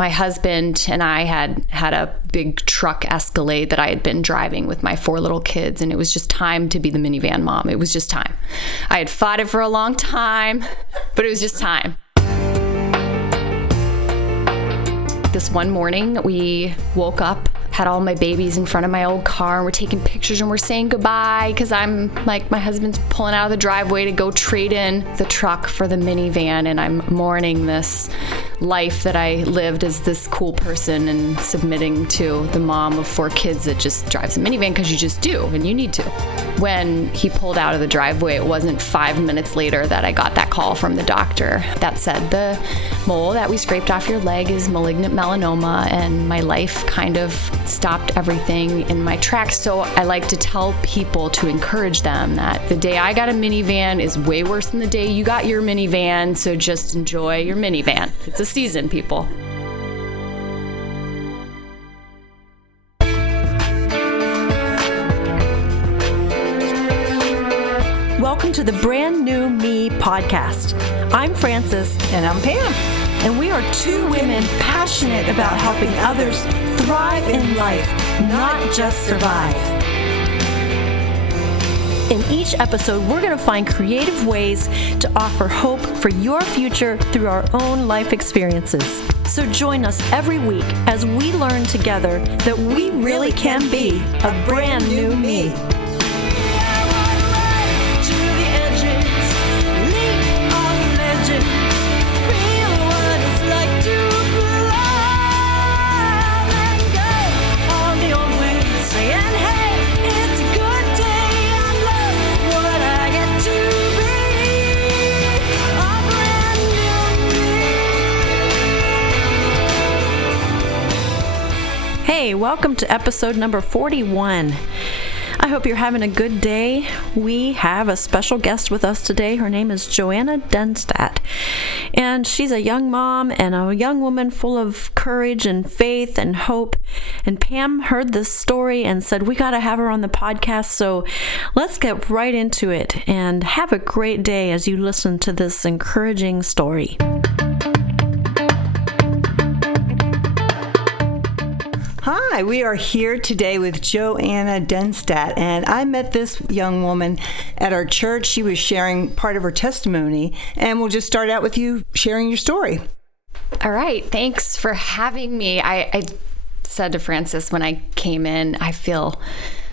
My husband and I had a big truck Escalade that I had been driving with my 4 little kids, and it was just time to be the minivan mom. It was just time. I had fought it for a long time, but it was just time. This one morning, we woke up, had all my babies in front of my old car, and we're taking pictures and we're saying goodbye because I'm like, my husband's pulling out of the driveway to go trade in the truck for the minivan, and I'm mourning this life that I lived as this cool person and submitting to the mom of 4 kids that just drives a minivan because you just do and you need to. When he pulled out of the driveway, it wasn't 5 minutes later that I got that call from the doctor that said the mole that we scraped off your leg is malignant melanoma, and my life kind of stopped everything in my tracks. So I like to tell people, to encourage them, that the day I got a minivan is way worse than the day you got your minivan, so just enjoy your minivan. It's a season, people. Welcome to the Brand New Me podcast. I'm Frances. And I'm Pam. And we are 2 women passionate about helping others thrive in life, not just survive. In each episode, we're going to find creative ways to offer hope for your future through our own life experiences. So join us every week as we learn together that we really can be a brand new me. Hey, welcome to episode number 41. I hope you're having a good day. We have a special guest with us today. Her name is Joanna Dennstaedt, and she's a young mom and a young woman full of courage and faith and hope. And Pam heard this story and said, we got to have her on the podcast. So let's get right into it and have a great day as you listen to this encouraging story. Hi, we are here today with Joanna Dennstaedt, and I met this young woman at our church. She was sharing part of her testimony, and we'll just start out with you sharing your story. All right. Thanks for having me. I said to Frances when I came in, I feel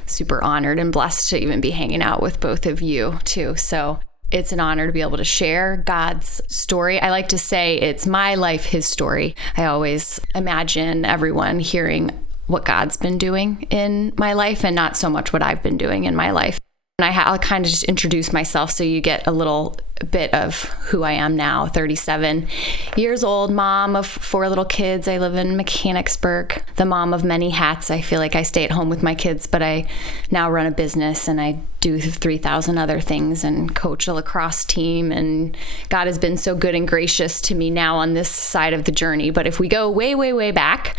super honored and blessed to even be hanging out with both of you too. So it's an honor to be able to share God's story. I like to say it's my life, his story. I always imagine everyone hearing what God's been doing in my life and not so much what I've been doing in my life. And I'll kind of just introduce myself so you get a little bit of who I am now. 37 years old, mom of 4 little kids. I live in Mechanicsburg, the mom of many hats. I feel like I stay at home with my kids, but I now run a business and I do 3,000 other things and coach a lacrosse team. And God has been so good and gracious to me now on this side of the journey. But if we go way, way, way back,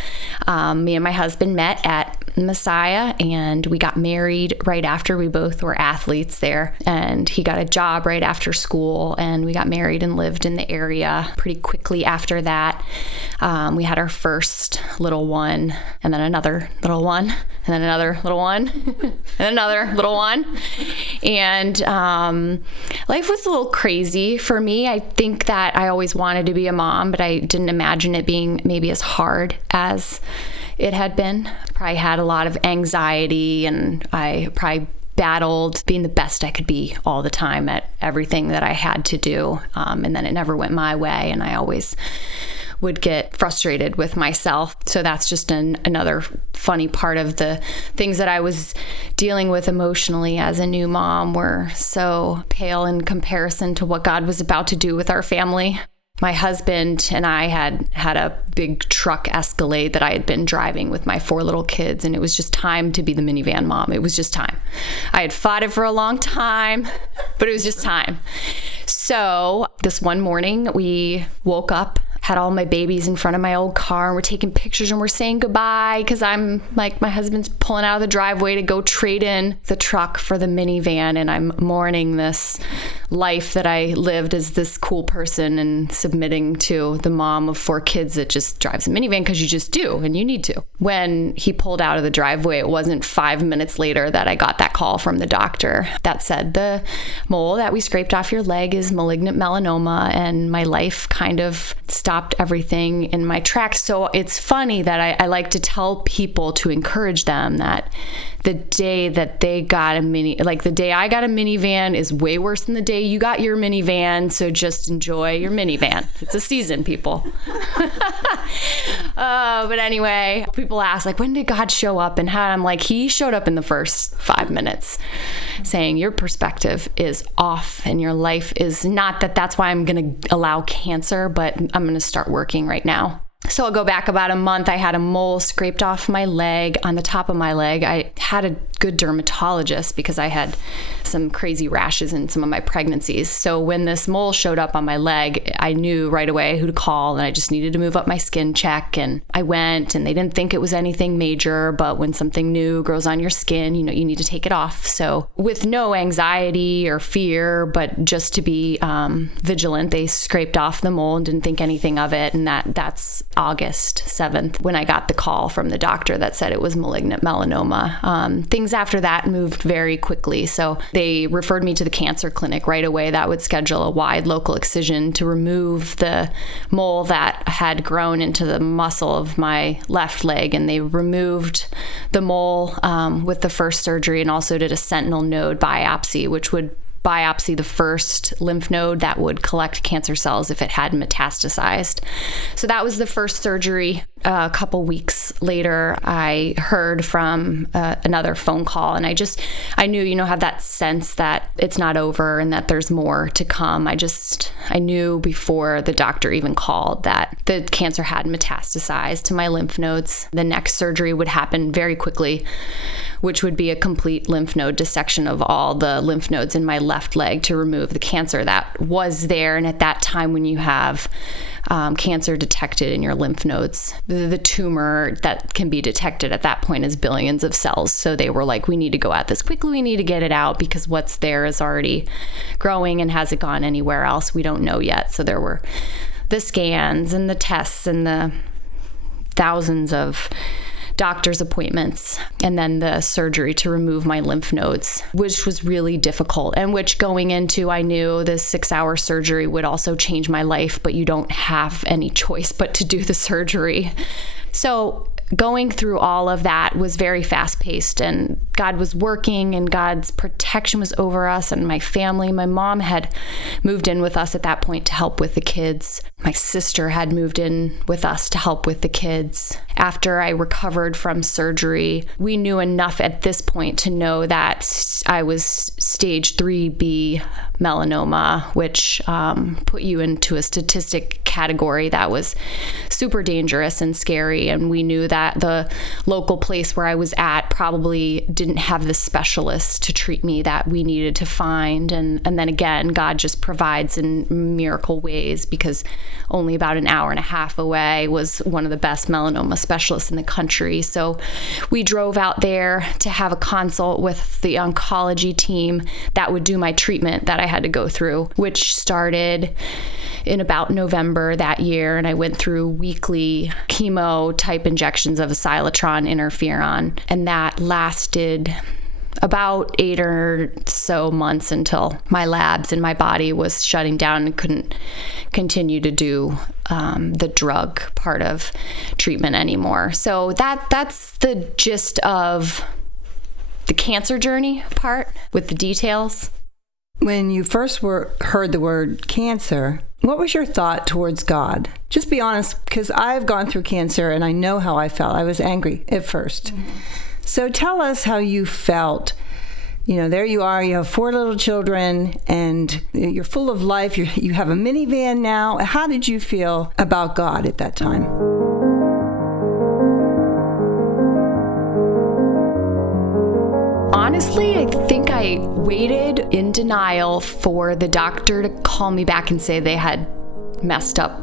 me and my husband met at Messiah, and we got married right after. We both were athletes there, and he got a job right after school, and we got married and lived in the area pretty quickly after that. We had our first little one, and then another little one, and then another little one, and another little one. And life was a little crazy for me. I think that I always wanted to be a mom, but I didn't imagine it being maybe as hard as it had been. Probably had a lot of anxiety, and I probably battled being the best I could be all the time at everything that I had to do. And then it never went my way, and I always would get frustrated with myself. So that's just another funny part of the things that I was dealing with emotionally as a new mom were so pale in comparison to what God was about to do with our family. My husband and I had a big truck Escalade that I had been driving with my 4 little kids, and it was just time to be the minivan mom. It was just time. I had fought it for a long time, but it was just time. So this one morning, we woke up, had all my babies in front of my old car, and we're taking pictures and we're saying goodbye because I'm like, my husband's pulling out of the driveway to go trade in the truck for the minivan, and I'm mourning this life that I lived as this cool person and submitting to the mom of 4 kids that just drives a minivan because you just do and you need to. When he pulled out of the driveway, it wasn't 5 minutes later that I got that call from the doctor that said the mole that we scraped off your leg is malignant melanoma, and my life kind of stopped everything in my tracks. So it's funny that I like to tell people to encourage them that the day that they got the day I got a minivan is way worse than the day you got your minivan. So just enjoy your minivan. It's a season, people. But anyway, people ask, like, when did God show up and how? I'm like, he showed up in the first 5 minutes saying your perspective is off and your life is not that's why I'm going to allow cancer, but I'm going to start working right now. So I'll go back about a month. I had a mole scraped off my leg, on the top of my leg. I had a good dermatologist because I had some crazy rashes in some of my pregnancies. So when this mole showed up on my leg, I knew right away who to call, and I just needed to move up my skin check. And I went, and they didn't think it was anything major, but when something new grows on your skin, you need to take it off. So with no anxiety or fear, but just to be vigilant, they scraped off the mole and didn't think anything of it. And that's August 7th when I got the call from the doctor that said it was malignant melanoma. Things after that moved very quickly. So they referred me to the cancer clinic right away. That would schedule a wide local excision to remove the mole that had grown into the muscle of my left leg. And they removed the mole with the first surgery, and also did a sentinel node biopsy, which would biopsy the first lymph node that would collect cancer cells if it had metastasized. So that was the first surgery. A couple weeks later, I heard from another phone call, and I knew, have that sense that it's not over and that there's more to come. I knew before the doctor even called that the cancer had metastasized to my lymph nodes. The next surgery would happen very quickly, which would be a complete lymph node dissection of all the lymph nodes in my left leg to remove the cancer that was there. And at that time, when you have cancer detected in your lymph nodes, the tumor that can be detected at that point is billions of cells. So they were like, we need to go at this quickly. We need to get it out because what's there is already growing, and has it gone anywhere else? We don't know yet. So there were the scans and the tests and the thousands of doctor's appointments, and then the surgery to remove my lymph nodes, which was really difficult, and which going into, I knew this 6-hour surgery would also change my life, but you don't have any choice but to do the surgery. So going through all of that was very fast-paced, and God was working, and God's protection was over us and my family. My mom had moved in with us at that point to help with the kids. My sister had moved in with us to help with the kids. After I recovered from surgery, we knew enough at this point to know that I was stage 3B melanoma, which put you into a statistic category that was super dangerous and scary. And we knew that the local place where I was at probably didn't have the specialists to treat me that we needed to find. And then again, God just provides in miracle ways, because only about an hour and a half away was one of the best melanoma specialists in the country. So we drove out there to have a consult with the oncology team that would do my treatment that I had to go through, which started in about November that year. And I went through weekly chemo type injections of cyclotron interferon. And that lasted about 8 or so months until my labs and my body was shutting down and couldn't continue to do the drug part of treatment anymore. So that's the gist of the cancer journey part with the details. When you first heard the word cancer, what was your thought towards God? Just be honest, because I've gone through cancer and I know how I felt. I was angry at first. Mm-hmm. So tell us how you felt. There you are, you have 4 little children, and you're full of life. You have a minivan now. How did you feel about God at that time? Honestly, I think I waited in denial for the doctor to call me back and say they had messed up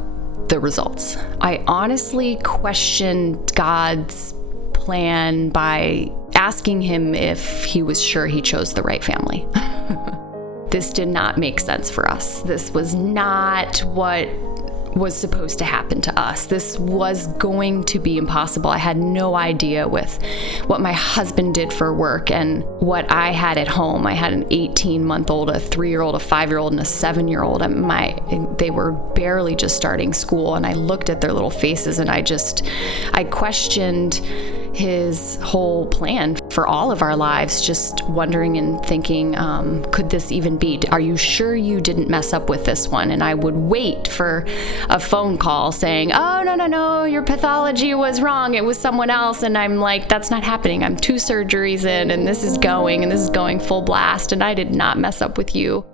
the results. I honestly questioned God's plan by asking him if he was sure he chose the right family. This did not make sense for us. This was not what was supposed to happen to us. This was going to be impossible. I had no idea with what my husband did for work and what I had at home. I had an 18-month-old, a 3-year-old, a 5-year-old, and a 7-year-old. And they were barely just starting school. And I looked at their little faces and I questioned his whole plan for all of our lives, just wondering and thinking, could this even be? Are you sure you didn't mess up with this one? And I would wait for a phone call saying, oh, no, your pathology was wrong. It was someone else. And I'm like, that's not happening. I'm 2 surgeries in, and this is going full blast. And I did not mess up with you.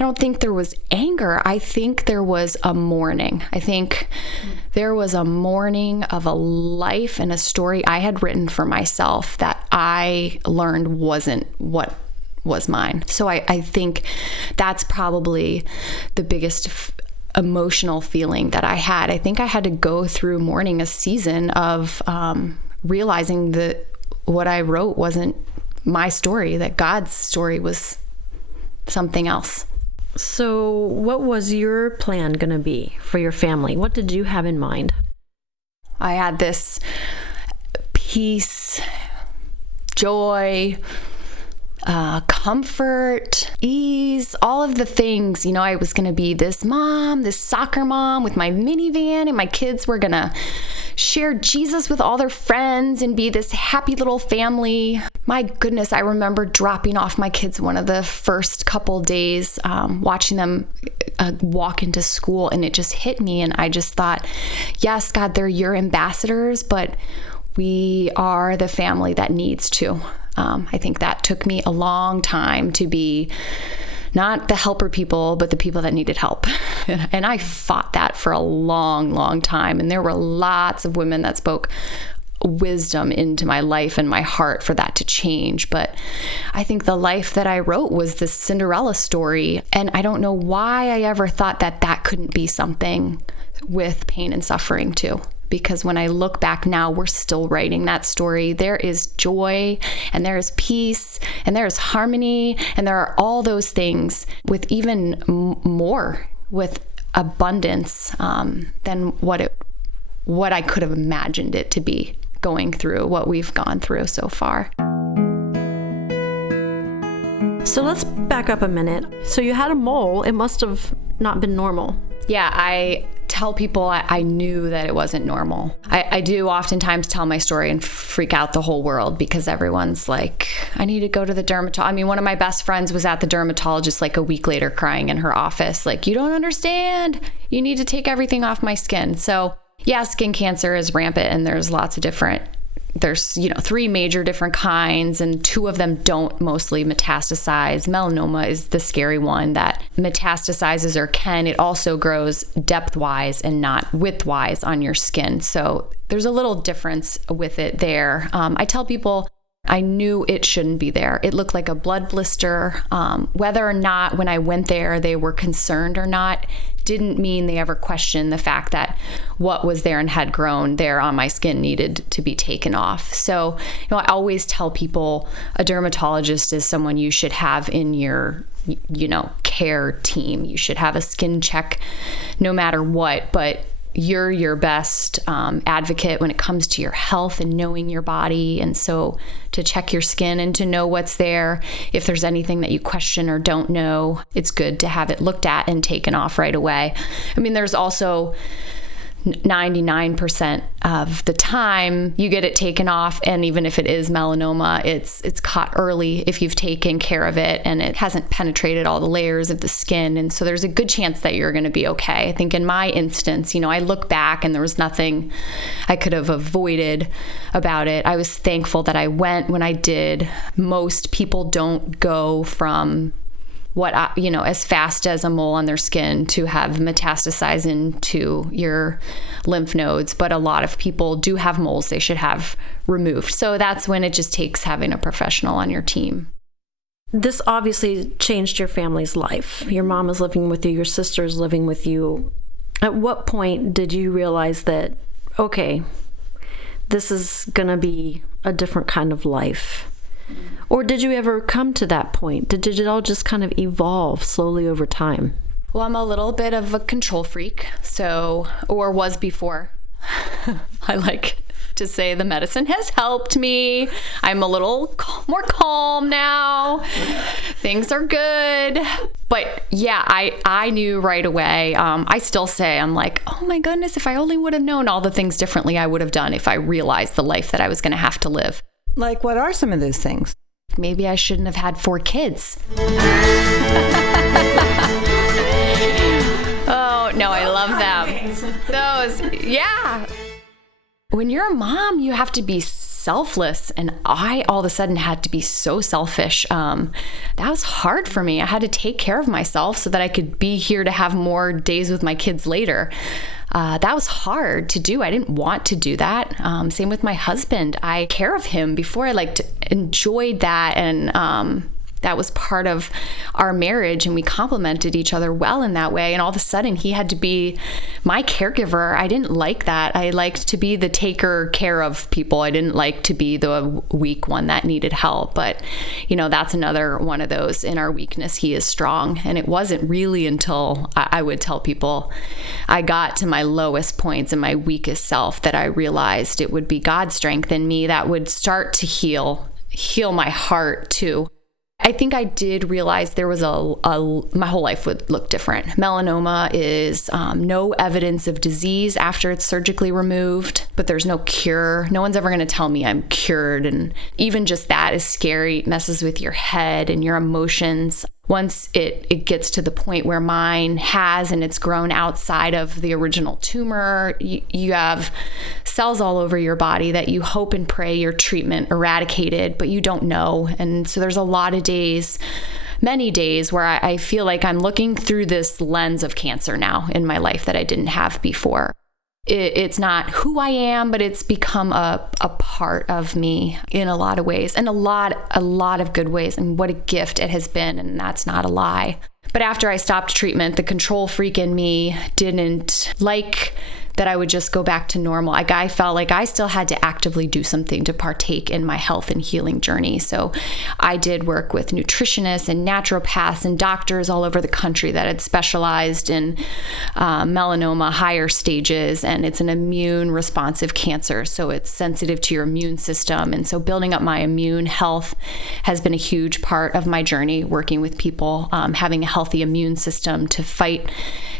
I don't think there was anger. I think there was a mourning. I think there was a mourning of a life and a story I had written for myself that I learned wasn't what was mine. So I think that's probably the biggest emotional feeling that I had. I think I had to go through mourning a season of realizing that what I wrote wasn't my story, that God's story was something else. So what was your plan going to be for your family? What did you have in mind? I had this peace, joy, comfort, ease, all of the things. I was going to be this mom, this soccer mom with my minivan, and my kids were going to share Jesus with all their friends and be this happy little family. My goodness, I remember dropping off my kids one of the first couple days, watching them walk into school, and it just hit me. And I just thought, yes, God, they're your ambassadors, but we are the family that needs to. I think that took me a long time to be not the helper people, but the people that needed help. And I fought that for a long, long time. And there were lots of women that spoke wisdom into my life and my heart for that to change. But I think the life that I wrote was this Cinderella story. And I don't know why I ever thought that that couldn't be something with pain and suffering too. Because when I look back now, we're still writing that story. There is joy, and there is peace, and there is harmony, and there are all those things with even more, with abundance than what I could have imagined it to be, going through what we've gone through so far. So let's back up a minute. So you had a mole. It must have not been normal. Yeah, I tell people I knew that it wasn't normal. I do oftentimes tell my story and freak out the whole world because everyone's like, I need to go to the dermatologist. I mean, one of my best friends was at the dermatologist like a week later crying in her office, like, you don't understand. You need to take everything off my skin. So yeah, skin cancer is rampant, and there's lots of there's 3 major different kinds, and 2 of them don't mostly metastasize. Melanoma is the scary one that metastasizes it also grows depth-wise and not width-wise on your skin. So there's a little difference with it there. I tell people I knew it shouldn't be there. It looked like a blood blister. Whether or not when I went there they were concerned or not didn't mean they ever questioned the fact that what was there and had grown there on my skin needed to be taken off. So, I always tell people a dermatologist is someone you should have in your, care team. You should have a skin check no matter what, but you're your best advocate when it comes to your health and knowing your body. And so to check your skin and to know what's there, if there's anything that you question or don't know, it's good to have it looked at and taken off right away. I mean, there's also 99% of the time you get it taken off, and even if it is melanoma, it's caught early if you've taken care of it and it hasn't penetrated all the layers of the skin, and so there's a good chance that you're going to be okay. I think in my instance, I look back and there was nothing I could have avoided about it. I was thankful that I went when I did. Most people don't go from as fast as a mole on their skin to have metastasize into your lymph nodes. But a lot of people do have moles they should have removed. So that's when it just takes having a professional on your team. This obviously changed your family's life. Your mom is living with you, your sister is living with you. At what point did you realize that, okay, this is going to be a different kind of life? Or did you ever come to that point? Did it all just kind of evolve slowly over time? Well, I'm a little bit of a control freak, or was before. I like to say the medicine has helped me. I'm a little more calm now. Things are good. But yeah, I knew right away. I still say, I'm like, oh my goodness, if I only would have known all the things differently I would have done if I realized the life that I was going to have to live. Like, what are some of those things? Maybe I shouldn't have had 4 kids. Oh, no, I love them. Those, yeah. When you're a mom, you have to be selfless. And I all of a sudden had to be so selfish. That was hard for me. I had to take care of myself so that I could be here to have more days with my kids later. That was hard to do. I didn't want to do that. Same with my husband. I care of him before. I enjoyed that, and that was part of our marriage, and we complemented each other well in that way. And all of a sudden, he had to be my caregiver. I didn't like that. I liked to be the taker care of people. I didn't like to be the weak one that needed help. But, that's another one of those. In our weakness, he is strong. And it wasn't really until I would tell people I got to my lowest points and my weakest self that I realized it would be God's strength in me that would start to heal my heart too. I think I did realize there was my whole life would look different. Melanoma is no evidence of disease after it's surgically removed, but there's no cure. No one's ever going to tell me I'm cured. And even just that is scary. It messes with your head and your emotions. Once it gets to the point where mine has, and it's grown outside of the original tumor, you have cells all over your body that you hope and pray your treatment eradicated, but you don't know. And so there's a lot of days, many days, where I feel like I'm looking through this lens of cancer now in my life that I didn't have before. It's not who I am, but it's become a part of me in a lot of ways, and a lot of good ways. And what a gift it has been. And that's not a lie. But after I stopped treatment, the control freak in me didn't like that I would just go back to normal. I felt like I still had to actively do something to partake in my health and healing journey. So I did work with nutritionists and naturopaths and doctors all over the country that had specialized in melanoma higher stages. And it's an immune responsive cancer. So it's sensitive to your immune system. And so building up my immune health has been a huge part of my journey, working with people. Having a healthy immune system to fight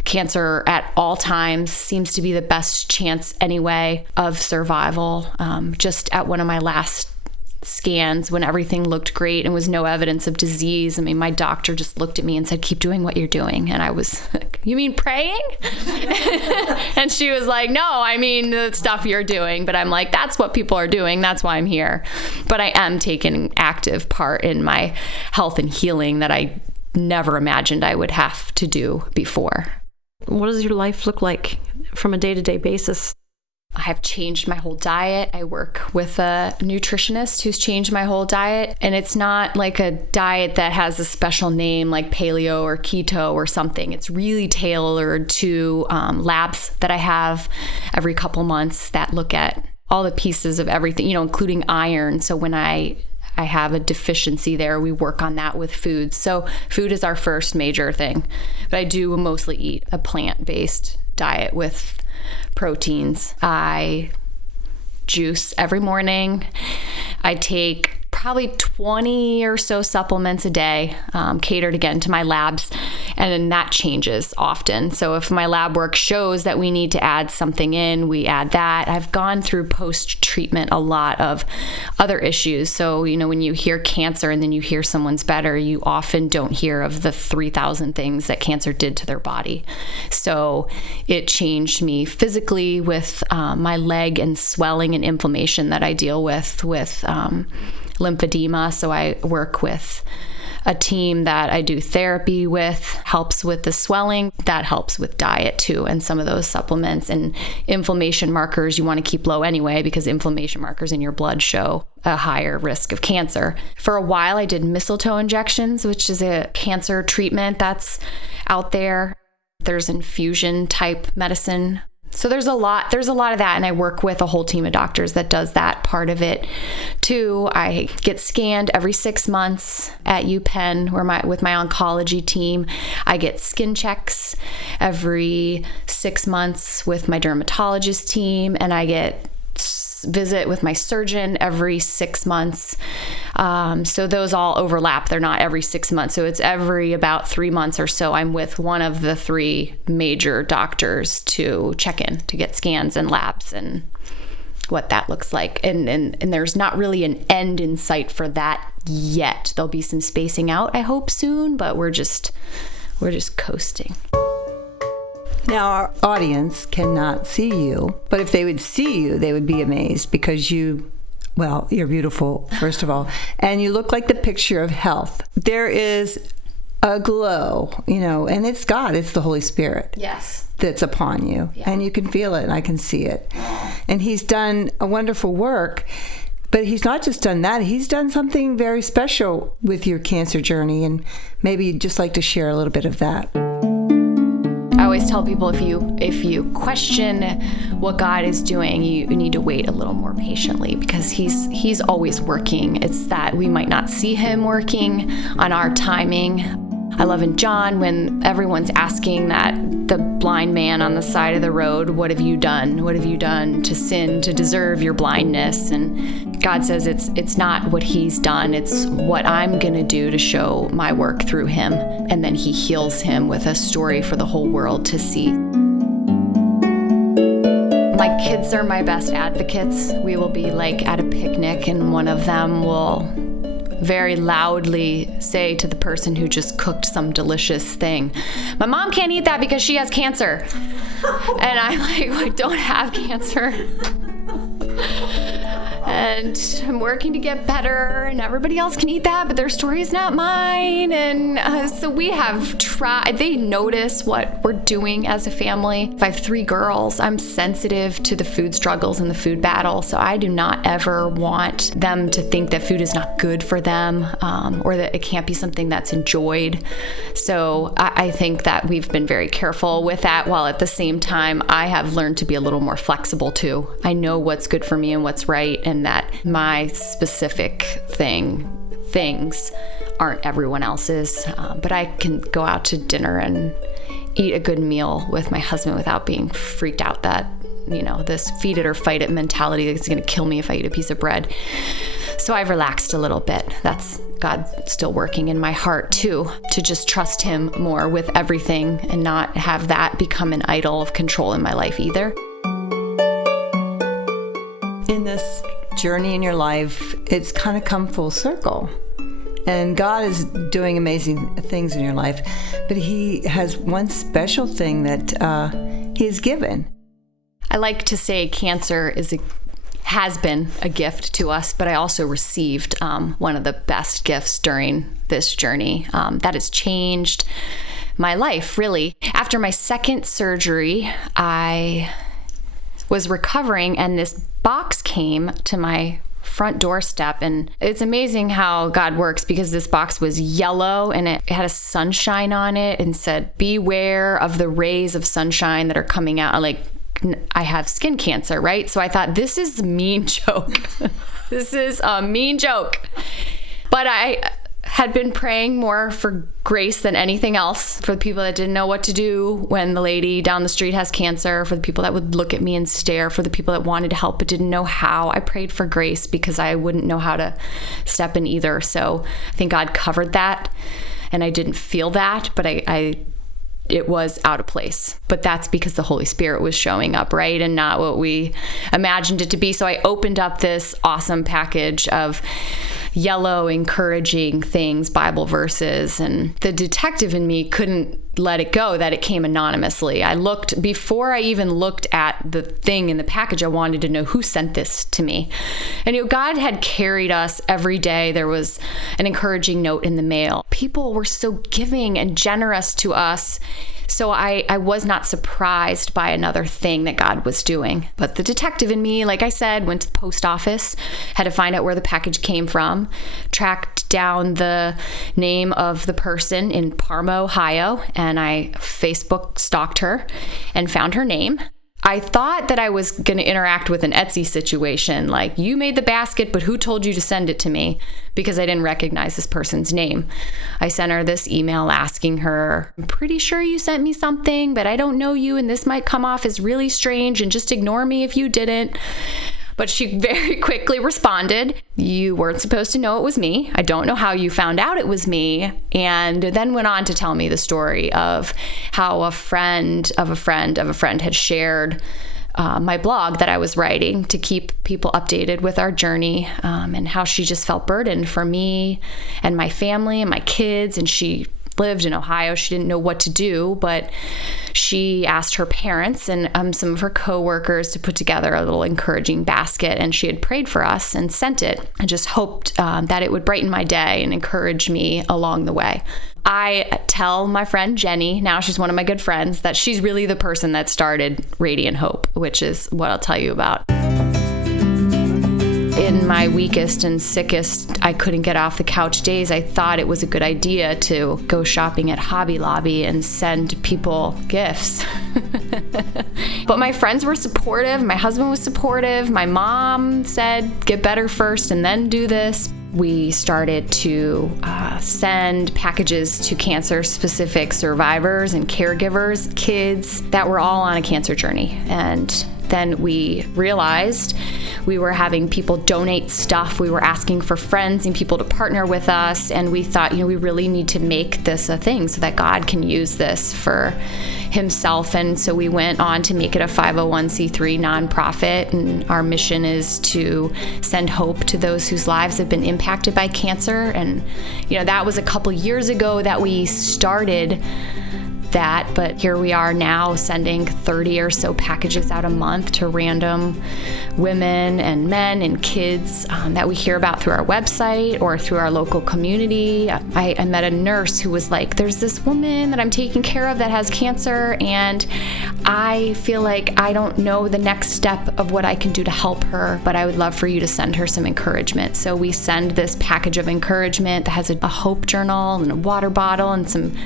cancer at all times seems to be the best chance anyway of survival. Just at one of my last scans, when everything looked great and was no evidence of disease, my doctor just looked at me and said, keep doing what you're doing. And I was like, you mean praying? And she was like, no, I mean the stuff you're doing. But I'm like, that's what people are doing. That's why I'm here. But I am taking an active part in my health and healing that I never imagined I would have to do before. What does your life look like from a day-to-day basis? I have changed my whole diet. I work with a nutritionist who's changed my whole diet. And it's not like a diet that has a special name like paleo or keto or something. It's really tailored to labs that I have every couple months that look at all the pieces of everything, including iron. So when I have a deficiency there, we work on that with food. So food is our first major thing. But I do mostly eat a plant-based diet with proteins. I juice every morning. I take probably 20 or so supplements a day, catered again to my labs. And then that changes often. So if my lab work shows that we need to add something in, we add that. I've gone through post-treatment a lot of other issues. So, when you hear cancer and then you hear someone's better, you often don't hear of the 3,000 things that cancer did to their body. So it changed me physically with my leg and swelling and inflammation that I deal with lymphedema. So I work with a team that I do therapy with, helps with the swelling. That helps with diet too, and some of those supplements. And inflammation markers you want to keep low anyway, because inflammation markers in your blood show a higher risk of cancer. For a while, I did mistletoe injections, which is a cancer treatment that's out there. There's infusion type medicine. So there's a lot of that, and I work with a whole team of doctors that does that part of it too. I get scanned every 6 months at UPenn with my oncology team. I get skin checks every 6 months with my dermatologist team, and I get visit with my surgeon every 6 months. So those all overlap. They're not every 6 months. So it's every about 3 months or so I'm with one of the 3 major doctors to check in, to get scans and labs and what that looks like. And there's not really an end in sight for that yet. There'll be some spacing out, I hope, soon, but we're just coasting. Now, our audience cannot see you, but if they would see you, they would be amazed because you're beautiful, first of all, and you look like the picture of health. There is a glow, and it's God, it's the Holy Spirit. Yes. That's upon you, and you can feel it, and I can see it. And He's done a wonderful work, but He's not just done that, He's done something very special with your cancer journey, and maybe you'd just like to share a little bit of that. I always tell people if you question what God is doing, you need to wait a little more patiently because he's always working. It's that we might not see Him working on our timing. I love in John when everyone's asking that the blind man on the side of the road, what have you done? What have you done to sin, to deserve your blindness? And God says it's not what He's done, it's what I'm gonna do to show my work through him. And then He heals him with a story for the whole world to see. My kids are my best advocates. We will be like at a picnic and one of them will very loudly say to the person who just cooked some delicious thing, my mom can't eat that because she has cancer. And I'm like, I don't have cancer. And I'm working to get better, and everybody else can eat that, but their story is not mine. And so we have tried. They notice what we're doing as a family. If I have 3 girls, I'm sensitive to the food struggles and the food battle, so I do not ever want them to think that food is not good for them or that it can't be something that's enjoyed. So I think that we've been very careful with that, while at the same time, I have learned to be a little more flexible too. I know what's good for me and what's right, and that my specific things aren't everyone else's, but I can go out to dinner and eat a good meal with my husband without being freaked out that, this feed it or fight it mentality is going to kill me if I eat a piece of bread. So I've relaxed a little bit. That's God still working in my heart too, to just trust Him more with everything and not have that become an idol of control in my life either. In this journey in your life, it's kind of come full circle. And God is doing amazing things in your life, but He has one special thing that He has given. I like to say cancer has been a gift to us, but I also received one of the best gifts during this journey that has changed my life, really. After my second surgery, I was recovering, and this box came to my front doorstep, and it's amazing how God works, because this box was yellow and it had a sunshine on it and said, beware of the rays of sunshine that are coming out. Like, I have skin cancer, right? So I thought, this is a mean joke. This is a mean joke. But I had been praying more for grace than anything else, for the people that didn't know what to do when the lady down the street has cancer, for the people that would look at me and stare, for the people that wanted to help but didn't know how. I prayed for grace because I wouldn't know how to step in either. So I think God covered that, and I didn't feel that, but it was out of place. But that's because the Holy Spirit was showing up, right? And not what we imagined it to be. So I opened up this awesome package of yellow, encouraging things, Bible verses, and the detective in me couldn't let it go that it came anonymously. Before I even looked at the thing in the package, I wanted to know who sent this to me. And God had carried us every day. There was an encouraging note in the mail. People were so giving and generous to us. So I was not surprised by another thing that God was doing. But the detective in me, like I said, went to the post office, had to find out where the package came from, tracked down the name of the person in Parma, Ohio, and I Facebook stalked her and found her name. I thought that I was going to interact with an Etsy situation, like, you made the basket, but who told you to send it to me? Because I didn't recognize this person's name. I sent her this email asking her, I'm pretty sure you sent me something, but I don't know you, and this might come off as really strange, and just ignore me if you didn't. But she very quickly responded, you weren't supposed to know it was me. I don't know how you found out it was me. And then went on to tell me the story of how a friend of a friend of a friend had shared my blog that I was writing to keep people updated with our journey, and how she just felt burdened for me and my family and my kids. And she lived in Ohio. She didn't know what to do, but she asked her parents and some of her coworkers to put together a little encouraging basket, and she had prayed for us and sent it. I just hoped that it would brighten my day and encourage me along the way. I tell my friend Jenny, now she's one of my good friends, that she's really the person that started Radiant Hope, which is what I'll tell you about. In my weakest and sickest, I couldn't get off the couch days, I thought it was a good idea to go shopping at Hobby Lobby and send people gifts. But my friends were supportive, my husband was supportive, my mom said, get better first and then do this. We started to send packages to cancer-specific survivors and caregivers, kids that were all on a cancer journey. And then we realized we were having people donate stuff. We were asking for friends and people to partner with us. And we thought, we really need to make this a thing so that God can use this for himself. And so we went on to make it a 501c3 nonprofit. And our mission is to send hope to those whose lives have been impacted by cancer. And, that was a couple years ago that we started that, but here we are now sending 30 or so packages out a month to random women and men and kids that we hear about through our website or through our local community. I met a nurse who was like, there's this woman that I'm taking care of that has cancer, and I feel like I don't know the next step of what I can do to help her, but I would love for you to send her some encouragement. So we send this package of encouragement that has a hope journal and a water bottle and some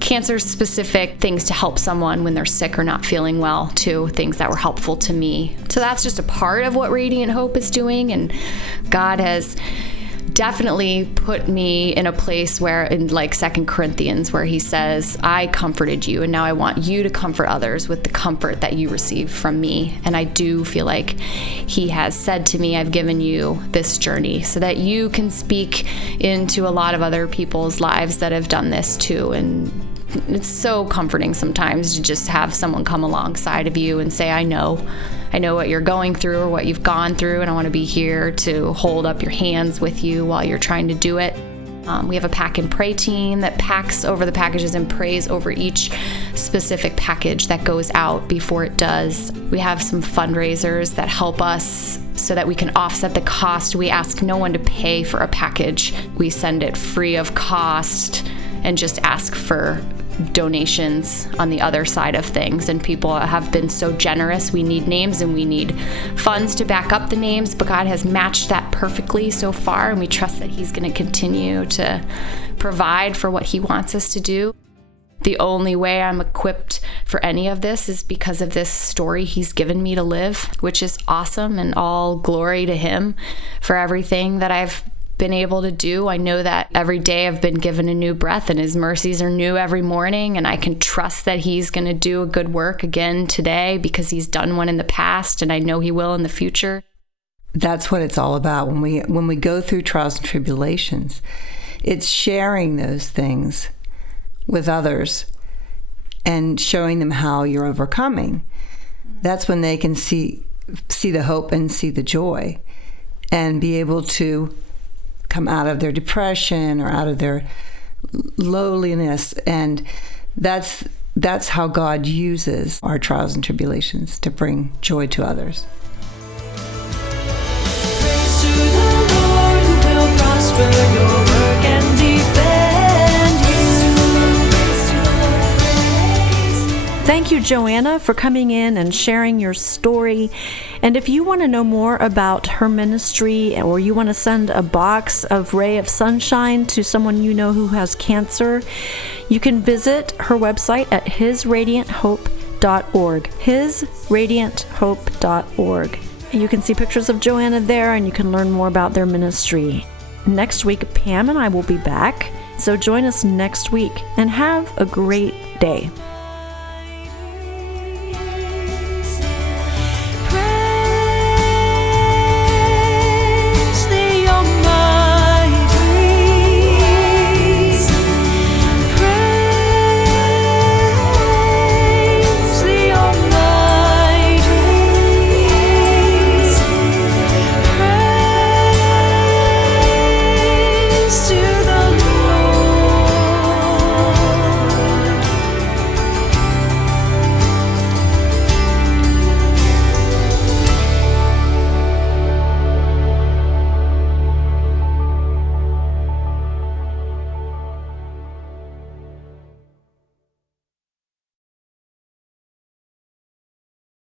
cancer-specific things to help someone when they're sick or not feeling well, too, things that were helpful to me. So that's just a part of what Radiant Hope is doing, and God has definitely put me in a place where, in like 2 Corinthians, where he says, I comforted you, and now I want you to comfort others with the comfort that you received from me. And I do feel like he has said to me, I've given you this journey so that you can speak into a lot of other people's lives that have done this too. And it's so comforting sometimes to just have someone come alongside of you and say, I know what you're going through or what you've gone through, and I want to be here to hold up your hands with you while you're trying to do it. We have a pack and pray team that packs over the packages and prays over each specific package that goes out before it does. We have some fundraisers that help us so that we can offset the cost. We ask no one to pay for a package. We send it free of cost and just ask for donations on the other side of things. And people have been so generous. We need names and we need funds to back up the names, but God has matched that perfectly so far, and we trust that he's going to continue to provide for what he wants us to do. The only way I'm equipped for any of this is because of this story he's given me to live, which is awesome, and all glory to him for everything that I've been able to do. I know that every day I've been given a new breath, and his mercies are new every morning, and I can trust that he's going to do a good work again today because he's done one in the past, and I know he will in the future. That's what it's all about. When we go through trials and tribulations, it's sharing those things with others and showing them how you're overcoming. That's when they can see the hope and see the joy and be able to come out of their depression or out of their lowliness. And that's how God uses our trials and tribulations to bring joy to others. Praise to the Lord who will prosper your work and defend you. Praise to the Lord. Thank you, Joanna, for coming in and sharing your story. And if you want to know more about her ministry, or you want to send a box of Ray of Sunshine to someone you know who has cancer, you can visit her website at hisradianthope.com. hisradianthope.org. hisradianthope.org. You can see pictures of Joanna there, and you can learn more about their ministry. Next week, Pam and I will be back, so join us next week and have a great day.